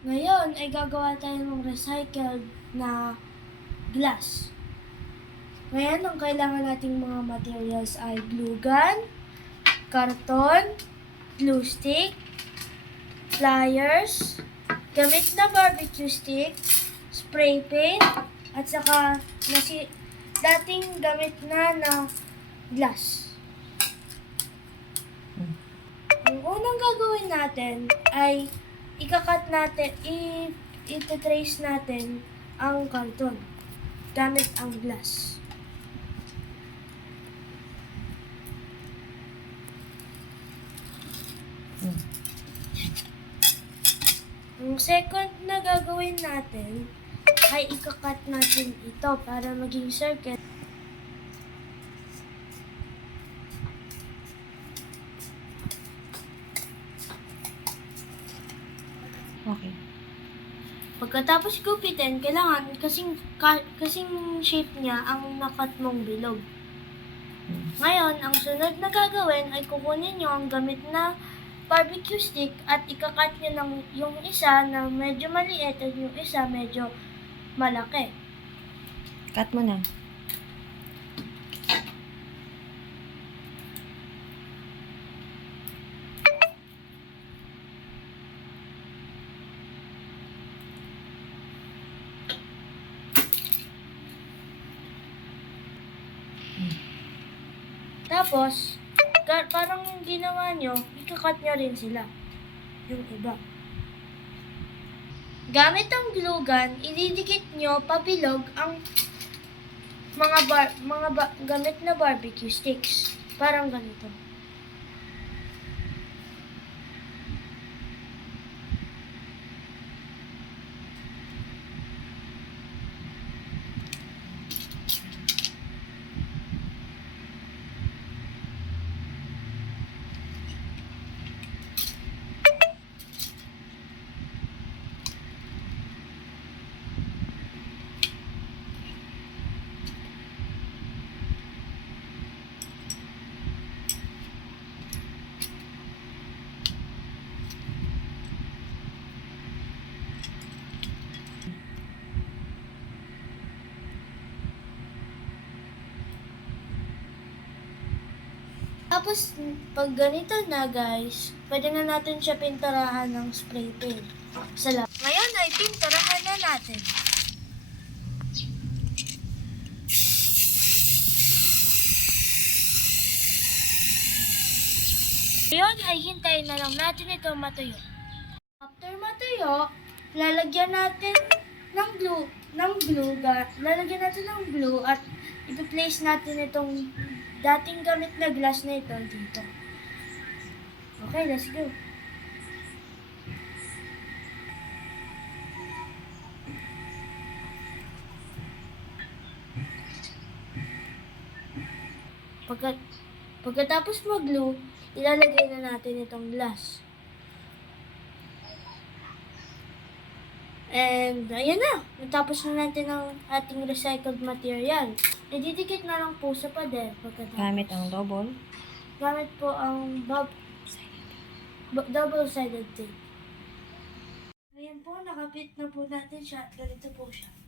Ngayon ay gagawa tayo ng recycled na glass. Ngayon, ang kailangan nating mga materials ay glue gun, karton, glue stick, pliers, gamit na barbecue stick, spray paint, at saka dating gamit na glass. Ang unang gagawin natin ay i-trace natin ang karton gamit ang glass. Ang second na gagawin natin ay ikakat natin ito para maging circle. Okay. Pagkatapos gupitin, kailangan kasing shape niya ang nakat mong bilog. Ngayon, ang sunod na gagawin ay kukunin nyo ang gamit na barbecue stick at ikakat nyo ng yung isa na medyo maliit at yung isa medyo malaki. Cut mo na. Tapos, parang yung ginawa nyo, ikakat nyo rin sila. Yung iba. Gamit ang glue gun, ididikit nyo pabilog ang gamit na barbecue sticks. Parang ganito. Tapos, pag ganito na guys, pwede na natin siya pinturahan ng spray paint. Ngayon ay pinturahan na natin. Ngayon ay hintayin na lang natin ito matuyo. After matuyo, lalagyan natin ng glue lalagyan natin ng glue at i-place natin itong dating gamit na glass na ito dito. Okay, let's go. Pagkatapos mag-glue, ilalagay na natin itong glass. And, ayan na. Natapos na natin ang ating recycled material. Ididikit na lang po sa pader. Gamit ang double. Gamit po ang double-sided tape. Ayan po, nakapit na po natin siya. Ganito po siya.